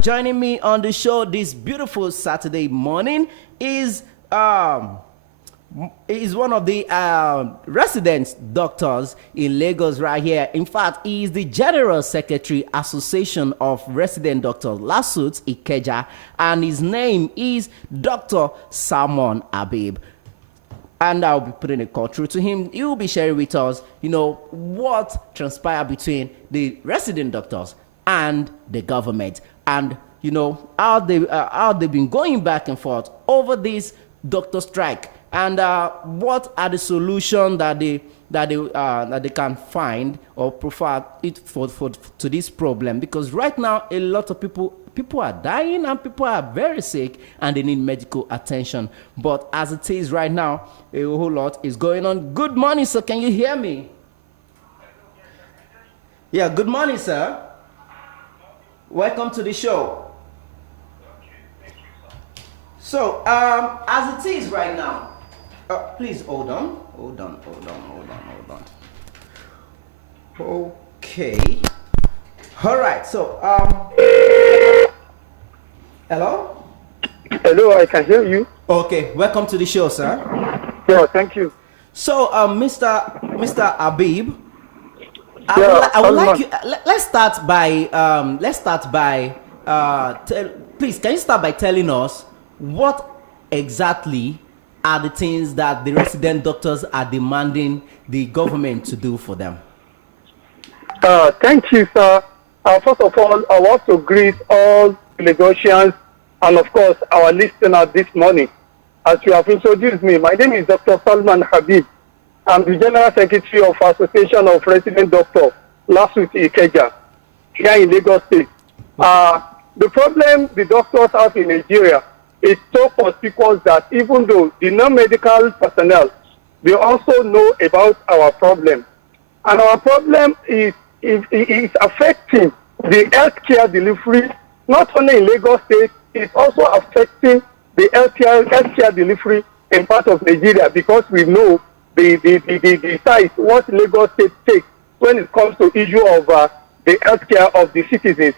Joining me on the show this beautiful Saturday morning is one of the resident doctors in Lagos right here. In fact, he is the General Secretary Association of Resident Doctors, LASUTH, IKEJA, and his name is Dr. SALMON ABEEB. And I'll be putting a call through to him. He will be sharing with us, what transpired between the resident doctors and the government, and how they've been going back and forth over this doctor strike, and what are the solutions that they can find or provide it for to this problem. Because right now a lot of people are dying and people are very sick and they need medical attention. But as it is right now, a whole lot is going on. Good morning, sir. Can you hear me? Yeah, good morning, sir. Welcome to the show. So, as it is right now, please hold on. Okay. All right. So, hello? Hello, I can hear you. Okay. Welcome to the show, sir. Yeah, thank you. So, Mr. ABEEB, I would like you. Let's start by. Please, can you start by telling us what exactly are the things that the resident doctors are demanding the government to do for them? Thank you, sir. First of all, I want to greet all Lagosians and, of course, our listeners this morning. As you have introduced me, my name is Dr. SALMON ABEEB. I'm the General Secretary of Association of Resident Doctors, LASUTH IKEJA, here in Lagos State. The problem the doctors have in Nigeria is so conspicuous that even though the non-medical personnel, they also know about our problem. And our problem is affecting the healthcare delivery, not only in Lagos State, it's also affecting the healthcare delivery in part of Nigeria, because we know the size what Lagos State takes when it comes to issue of the healthcare of the citizens.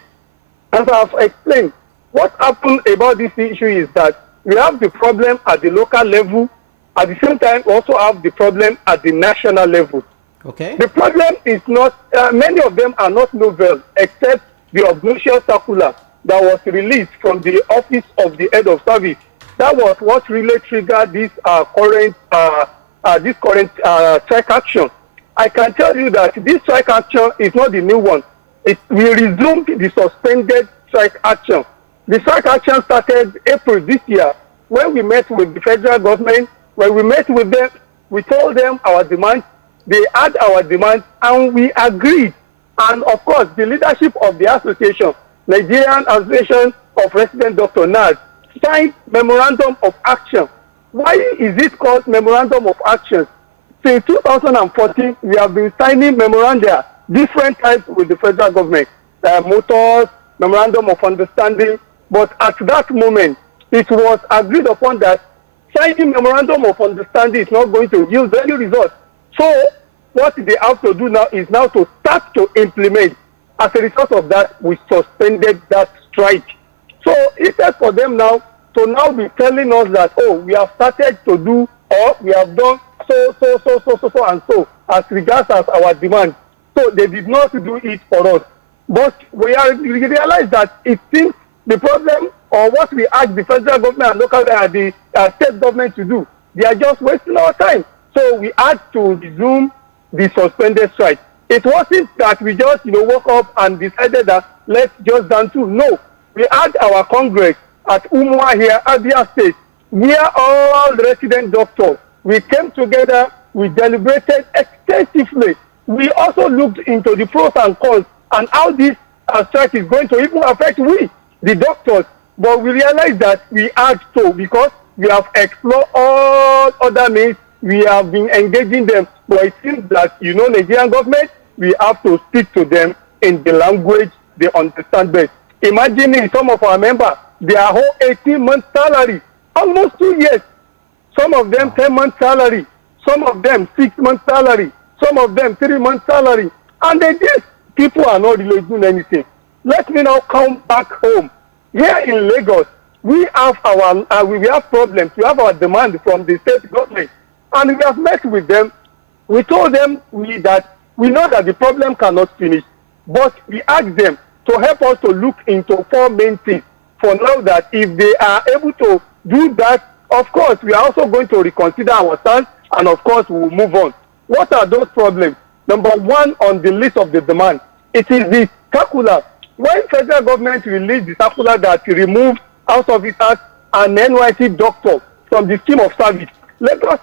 As I've explained, what happened about this issue is that we have the problem at the local level. At the same time, we also have the problem at the national level. Okay. The problem is not, many of them are not novel, except the obnoxious circular that was released from the office of the head of service. That was what really triggered this current strike action. I can tell you that this strike action is not the new one. We resumed the suspended strike action. The strike action started April this year when we met with the federal government. When we met with them, we told them our demands. They had our demands and we agreed. And of course, the leadership of the association, Nigerian Association of Resident Doctors, NAD, signed Memorandum of Action. Why is it called Memorandum of Action? Since 2014, we have been signing memoranda, different types with the federal government, motors, Memorandum of Understanding. But at that moment, it was agreed upon that signing Memorandum of Understanding is not going to yield any results. So what they have to do now is now to start to implement. As a result of that, we suspended that strike. So it's for them now to now be telling us that, oh, we have started to do, or we have done so and so as regards as our demand. So they did not do it for us. But we realize that it seems the problem, or what we ask the federal government and local the state government to do, they are just wasting our time. So we had to resume the suspended strike. It wasn't that we just woke up and decided that let's just done too. No, we had our congress at Umwa here, Abia State, where all resident doctors, we came together, we deliberated extensively. We also looked into the pros and cons and how this strike is going to even affect we, the doctors. But we realized that we had to, because we have explored all other means, we have been engaging them. But it seems that, Nigerian government, we have to speak to them in the language they understand best. Imagine some of our members, their whole 18-month salary, almost 2 years. Some of them 10-month salary, some of them 6-month salary, some of them 3-month salary. And these people are not really doing anything. Let me now come back home Here in Lagos, we have we have problems. We have our demand from the state government, and we have met with them. We told them that we know that the problem cannot finish, but we asked them to help us to look into 4 main things. For now, that if they are able to do that, of course, we are also going to reconsider our stance, and of course, we will move on. What are those problems? Number 1 on the list of the demand, it is the circular. When federal government released the circular that removed house officers and NYC doctors from the scheme of service, Lagos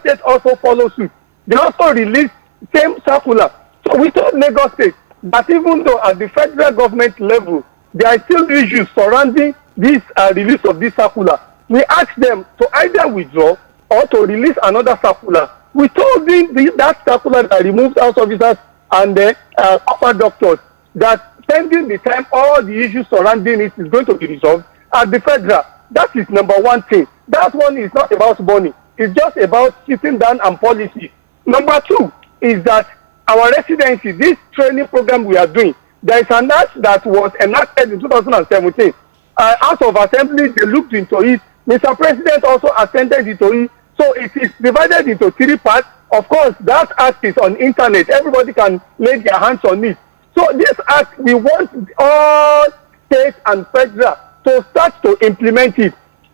State also followed suit. They also released same circular. So we told Lagos State that even though at the federal government level there are still issues surrounding this release of this circular, we asked them to either withdraw or to release another circular. We told them that circular that removed house officers and upper doctors, that pending the time all the issues surrounding it is going to be resolved at the federal. That is number 1 thing. That one is not about money. It's just about sitting down and policy. Number 2 is that our residency, this training program we are doing, there is an act that was enacted in 2017. House of Assembly, they looked into it. Mr. President also attended into it. So it is divided into 3 parts. Of course, that act is on internet. Everybody can lay their hands on it. So this act, we want all states and federal to start to implement it.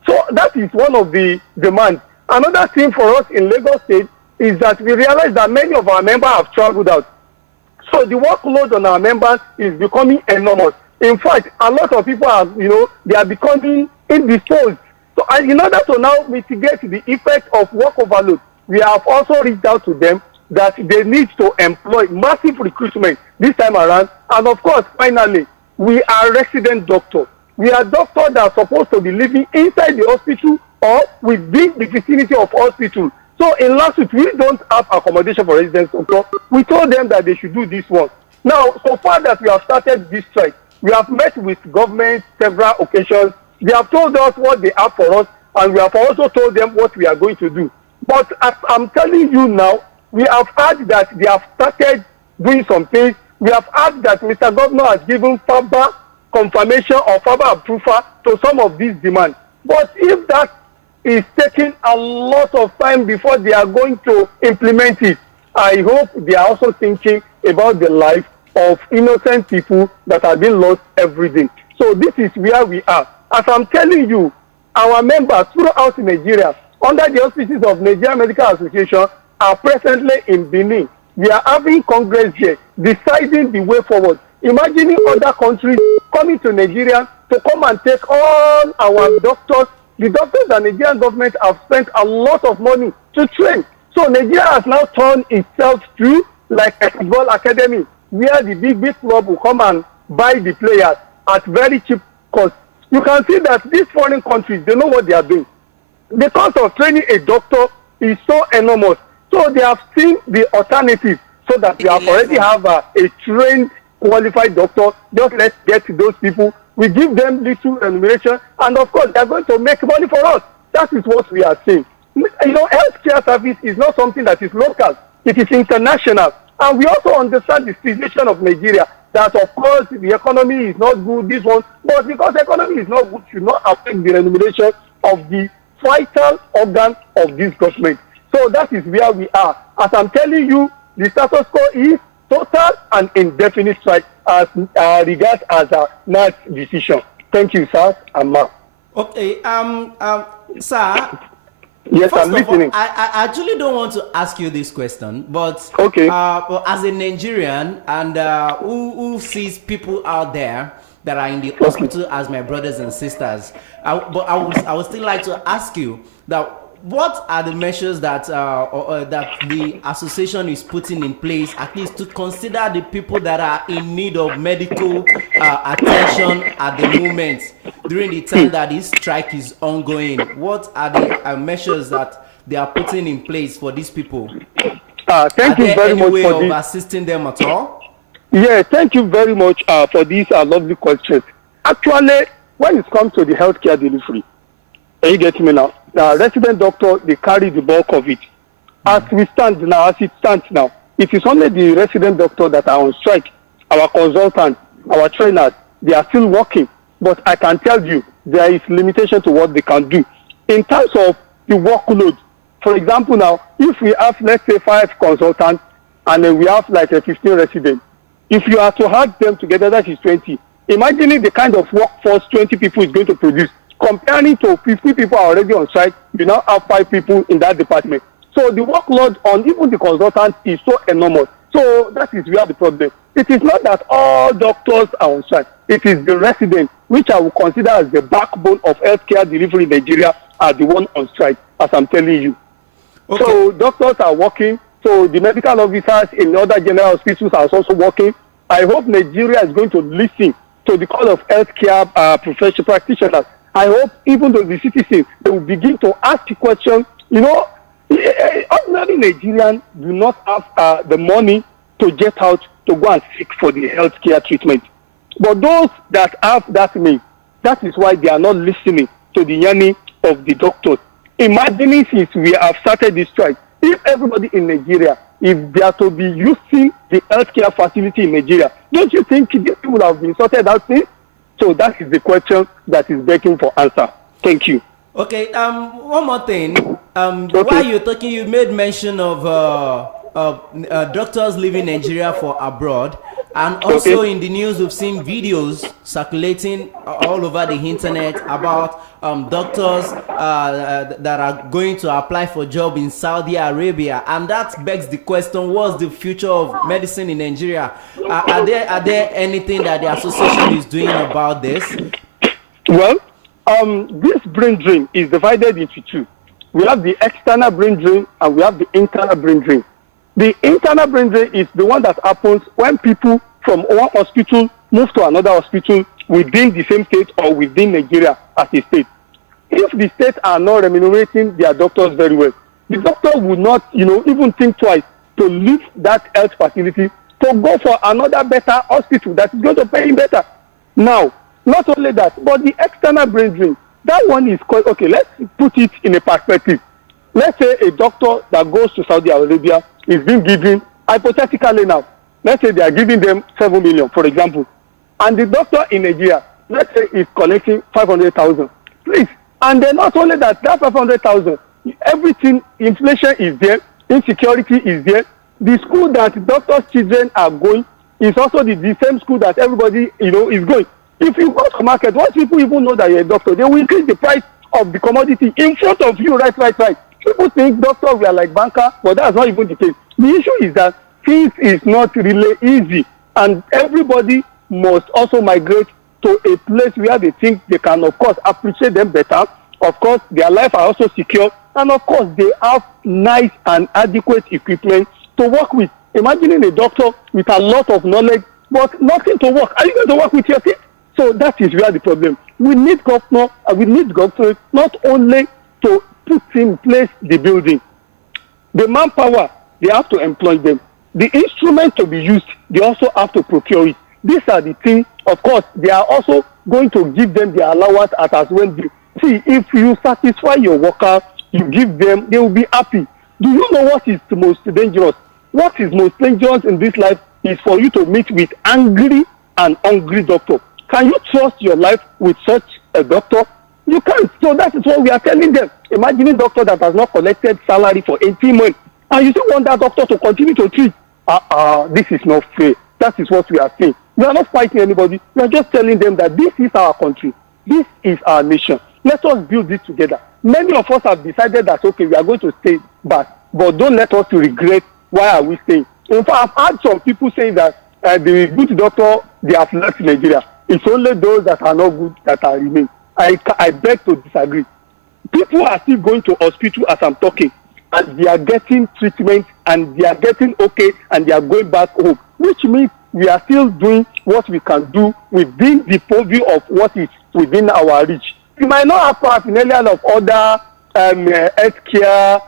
So that is one of the demands. Another thing for us in Lagos State is that we realize that many of our members have traveled out. So the workload on our members is becoming enormous. In fact, a lot of people are, they are becoming indisposed. So in order to now mitigate the effect of work overload, we have also reached out to them that they need to employ massive recruitment this time around. And of course, finally, we are resident doctors. We are doctors that are supposed to be living inside the hospital or within the vicinity of hospital. So in LASUTH, we don't have accommodation for residents doctors. We told them that they should do this one. Now, so far that we have started this strike, we have met with government several occasions. They have told us what they have for us, and we have also told them what we are going to do. But as I'm telling you now, we have heard that they have started doing some things. We have heard that Mr. Governor has given further confirmation or further approval to some of these demands. But if that is taking a lot of time before they are going to implement it, I hope they are also thinking about the life of innocent people that are being lost every day. So this is where we are. As I'm telling you, our members throughout Nigeria, under the auspices of Nigeria Medical Association, are presently in Benin. We are having Congress here, deciding the way forward. Imagining other countries coming to Nigeria to come and take all our doctors. The doctors that the Nigerian government have spent a lot of money to train. So Nigeria has now turned itself to like a football academy, where the big club will come and buy the players at very cheap cost. You can see that these foreign countries, they know what they are doing. The cost of training a doctor is so enormous. So they have seen the alternative, so that we have already have a trained, qualified doctor. Just let's get those people. We give them little remuneration, and of course, they are going to make money for us. That is what we are saying. Healthcare service is not something that is local. It is international. And we also understand the situation of Nigeria, that of course the economy is not good, this one, but because the economy is not good, should not affect the remuneration of the vital organ of this government. So that is where we are. As I'm telling you, the status quo is total and indefinite strike as regards as a NAS decision. Thank you, sir and ma'am. Okay, sir. Yes, First I'm listening. I actually don't want to ask you this question, but okay. As a Nigerian and who sees people out there that are in the hospital as my brothers and sisters, I would still like to ask you that what are the measures that that the association is putting in place, at least to consider the people that are in need of medical attention at the moment during the time that this strike is ongoing? What are the measures that they are putting in place for these people? Thank you very much for this. Assisting them at all? Yeah, thank you very much for these lovely questions. Actually, when it comes to the healthcare delivery, you get me now? The resident doctor, they carry the bulk of it. As it stands now, it is only the resident doctor that are on strike. Our consultants, our trainers, they are still working. but I can tell you there is limitation to what they can do. In terms of the workload, for example, now, if we have, let's say, 5 consultants, and then we have like a 15 residents, if you are to add them together, that is 20. Imagining the kind of workforce 20 people is going to produce. Comparing to 50 people are already on strike, you now have 5 people in that department. So the workload on even the consultants is so enormous. So that is where the problem. It is not that all doctors are on strike. It is the residents, which I will consider as the backbone of healthcare delivery in Nigeria, are the one on strike, as I'm telling you. Okay. So doctors are working. So the medical officers in other general hospitals are also working. I hope Nigeria is going to listen to the call of healthcare professional practitioners. I hope even though the citizens, they will begin to ask the question, you know, ordinary Nigerians do not have the money to get out to go and seek for the healthcare treatment. But those that have that means, that is why they are not listening to the yearning of the doctors. Imagining since we have started this strike, if everybody in Nigeria, if they are to be using the healthcare facility in Nigeria, don't you think these people have been sorted out since? So that is the question that is begging for answer. Thank you. Okay. One more thing. Okay. While you're talking, you made mention of doctors leaving Nigeria for abroad, and also in the news we've seen videos circulating all over the internet about doctors that are going to apply for job in Saudi Arabia, and that begs the question: what's the future of medicine in Nigeria? Are there anything that the association is doing about this? Well, this brain drain is divided into 2. We have the external brain drain and we have the internal brain drain. The internal brain drain is the one that happens when people from one hospital move to another hospital within the same state or within Nigeria as a state. If the states are not remunerating their doctors very well, the doctor would not, even think twice to leave that health facility to go for another better hospital that is going to pay him better. Now, not only that, but the external brain drain, that one is called, okay, let's put it in a perspective. Let's say a doctor that goes to Saudi Arabia is being given, hypothetically now, let's say they are giving them 7 million, for example, and the doctor in Nigeria, let's say, is collecting 500,000. Please. And then not only that 500,000, everything, inflation is there, insecurity is there. The school that doctors' children are going is also the same school that everybody, is going. If you go to market, once people even know that you're a doctor, they will increase the price of the commodity in front of you, right. People think doctors we are like banker, but that's not even the case. The issue is that things is not really easy, and everybody must also migrate to a place where they think they can, of course, appreciate them better. Of course, their life are also secure, and of course, they have nice and adequate equipment to work with. Imagining a doctor with a lot of knowledge, but nothing to work. Are you going to work with your feet? So that is where the problem. We need governors not only to put in place the building, the manpower, they have to employ them. The instrument to be used, they also have to procure it. These are the things. Of course, they are also going to give them their allowance as well. See, if you satisfy your worker, you give them, they will be happy. Do you know what is the most dangerous? What is most dangerous in this life is for you to meet with angry and hungry doctor. Can you trust your life with such a doctor? You can't. So that is what we are telling them. Imagine a doctor that has not collected salary for 18 months, and you still want that doctor to continue to treat. This is not fair. That is what we are saying. We are not fighting anybody. We are just telling them that this is our country. This is our nation. Let us build this together. Many of us have decided that, okay, we are going to stay back, but don't let us regret why are we staying. In fact, I've heard some people saying that the good doctor, they have left Nigeria. It's only those that are not good that are remain. I beg to disagree. People are still going to hospital as I'm talking, and they are getting treatment, and they are getting okay, and they are going back home, which means we are still doing what we can do within the purview of what is within our reach. We might not have paraphernalia of other healthcare,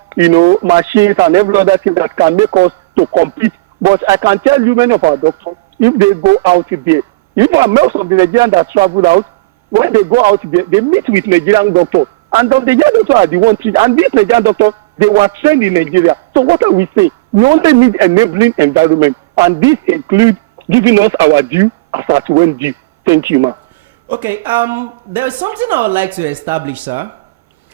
machines and every other thing that can make us to compete. But I can tell you, many of our doctors, if they go out there, even most of the Nigerians that travel out, when they go out there, they meet with Nigerian doctors. And the Nigerian doctors are the ones treated. And these Nigerian doctors, they were trained in Nigeria. So what are we saying? We only need enabling environment. And this includes giving us our due as at when due. Thank you, ma'am. Okay, there's something I would like to establish, sir.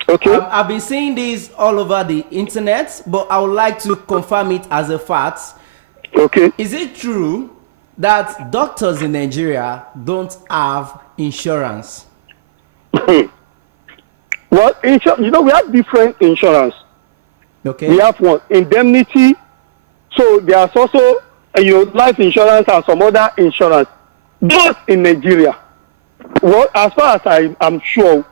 Okay. I've been seeing this all over the internet, but I would like to confirm it as a fact. Okay. Is it true that doctors in Nigeria don't have insurance? Well, we have different insurance. Okay. We have one indemnity. So there's also life insurance and some other insurance. But in Nigeria, well, as far as I am sure,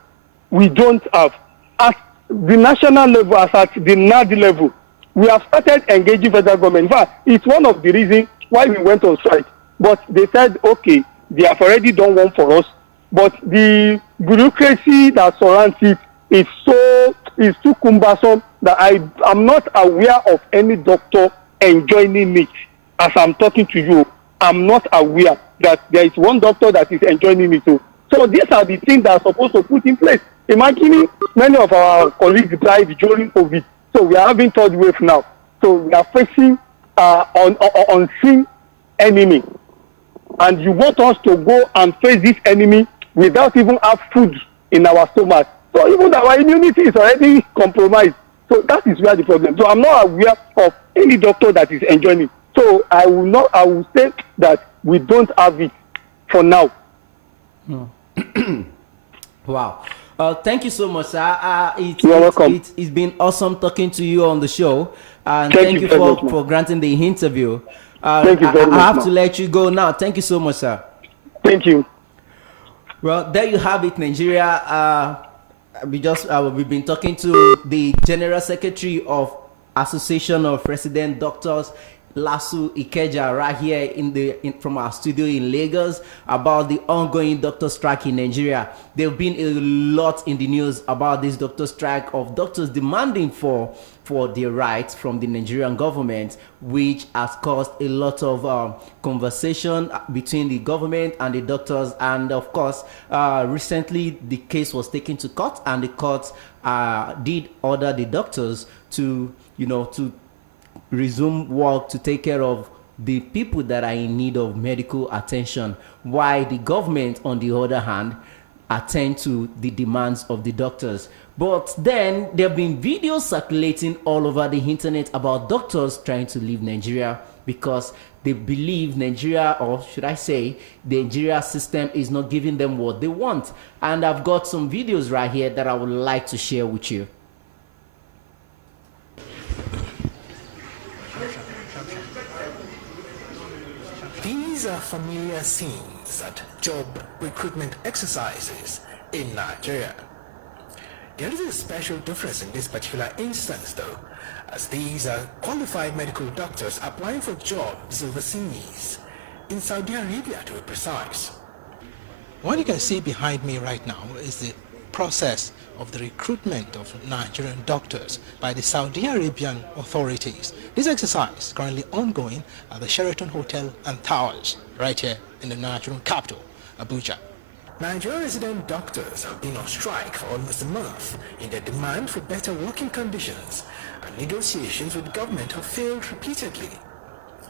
we don't have. At the national level, as at the NAD level, we have started engaging federal government. In fact, it's one of the reasons why we went on strike. But they said, okay, they have already done one for us. But the bureaucracy that surrounds it is too cumbersome that I'm not aware of any doctor enjoying it. As I'm talking to you, I'm not aware that there is one doctor that is enjoying it too. So these are the things that are supposed to put in place. Imagine many of our colleagues died during COVID. So we are having third wave now. So we are facing unseen enemy. And you want us to go and face this enemy without even have food in our stomach. So even our immunity is already compromised. So that is where the problem. So I'm not aware of any doctor that is enjoying it. So I will say that we don't have it for now. Wow. Thank you so much, sir. You're welcome. It's been awesome talking to you on the show. And Thank you for granting the interview. Thank you very much. I have to let you go now. Thank you so much, sir. Thank you. Well, there you have it, Nigeria. We've been talking to the General Secretary of Association of Resident Doctors, LASUTH IKEJA, right here from our studio in Lagos, about the ongoing doctor strike in Nigeria. There have been a lot in the news about this doctor strike of doctors demanding for their rights from the Nigerian government, which has caused a lot of conversation between the government and the doctors. And of course, recently the case was taken to court, and the court did order the doctors to resume work to take care of the people that are in need of medical attention, while the government, on the other hand, attend to the demands of the doctors. But then there have been videos circulating all over the internet about doctors trying to leave Nigeria because they believe Nigeria, or should I say, the Nigeria system is not giving them what they want. And I've got some videos right here that I would like to share with you. These are familiar scenes at job recruitment exercises in Nigeria. There is a special difference in this particular instance though, as these are qualified medical doctors applying for jobs overseas, in Saudi Arabia to be precise. What you can see behind me right now is the process of the recruitment of Nigerian doctors by the Saudi Arabian authorities. This exercise is currently ongoing at the Sheraton Hotel and Towers right here in the Nigerian capital, Abuja. Nigerian resident doctors have been on strike for almost a month in their demand for better working conditions, and negotiations with government have failed repeatedly.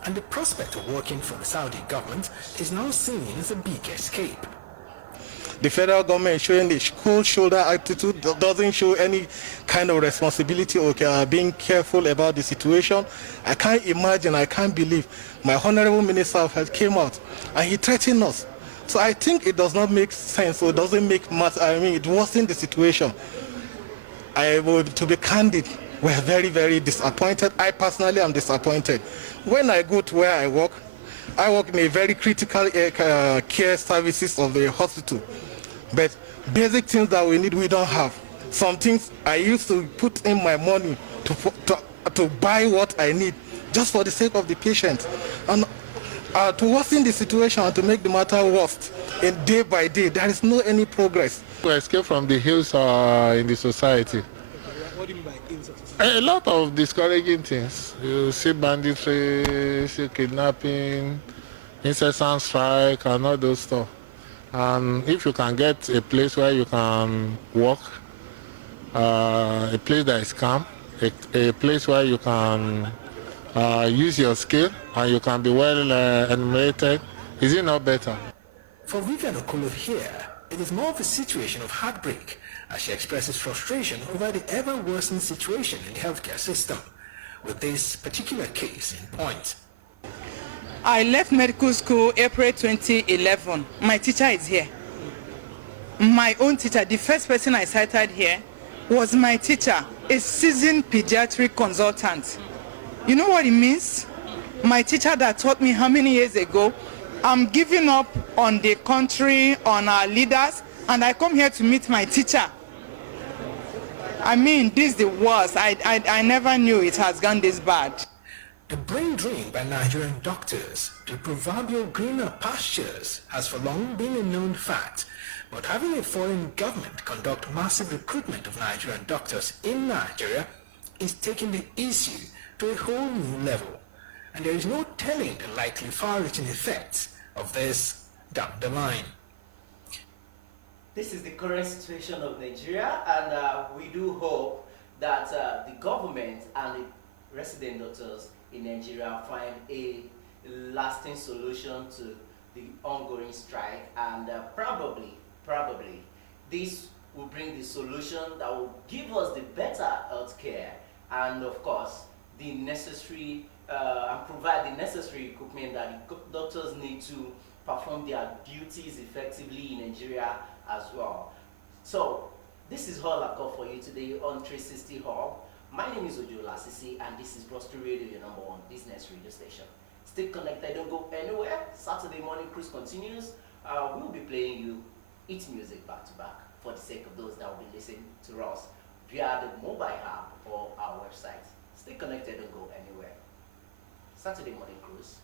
And the prospect of working for the Saudi government is now seen as a big escape. The federal government is showing the cold shoulder attitude, doesn't show any kind of responsibility or being careful about the situation. I can't imagine, I can't believe my honorable minister of health came out and he threatened us. So I think it does not make sense, or it doesn't make much, it wasn't the situation. To be candid, we're very, very disappointed. I personally am disappointed. When I go to where I work in a very critical care services of the hospital. But basic things that we need, we don't have. Some things I used to put in my money to buy what I need, just for the sake of the patient. And to worsen the situation and to make the matter worse, and day by day, there is no any progress. We escape from the hills in the society. What do you mean by ills of society? A lot of discouraging things. You see banditry, see kidnapping, incessant strike, and all those stuff. And if you can get a place where you can work, a place that is calm, a place where you can use your skill and you can be well enumerated, is it not better? For Vivian Okolo here, it is more of a situation of heartbreak as she expresses frustration over the ever-worsening situation in the healthcare system, with this particular case in point. I left medical school April 2011. My teacher is here. My own teacher, the first person I cited here, was my teacher, a seasoned pediatric consultant. You know what it means? My teacher that taught me how many years ago, I'm giving up on the country, on our leaders, and I come here to meet my teacher. I mean, this is the worst. I never knew it has gone this bad. The brain drain by Nigerian doctors to proverbial greener pastures has for long been a known fact, but having a foreign government conduct massive recruitment of Nigerian doctors in Nigeria is taking the issue to a whole new level, and there is no telling the likely far-reaching effects of this down the line. This is the current situation of Nigeria, and we do hope that the government and the resident doctors in Nigeria find a lasting solution to the ongoing strike, and probably this will bring the solution that will give us the better health care, and of course the necessary and provide the necessary equipment that the doctors need to perform their duties effectively in Nigeria as well. So this is all I've got for you today on 360 Hub. My name is Ojo Lasisi, and this is Broadstreet Radio, your #1 business radio station. Stay connected, don't go anywhere. Saturday morning cruise continues. We'll be playing you it music back to back for the sake of those that will be listening to us via the mobile app or our website. Stay connected, don't go anywhere. Saturday morning cruise.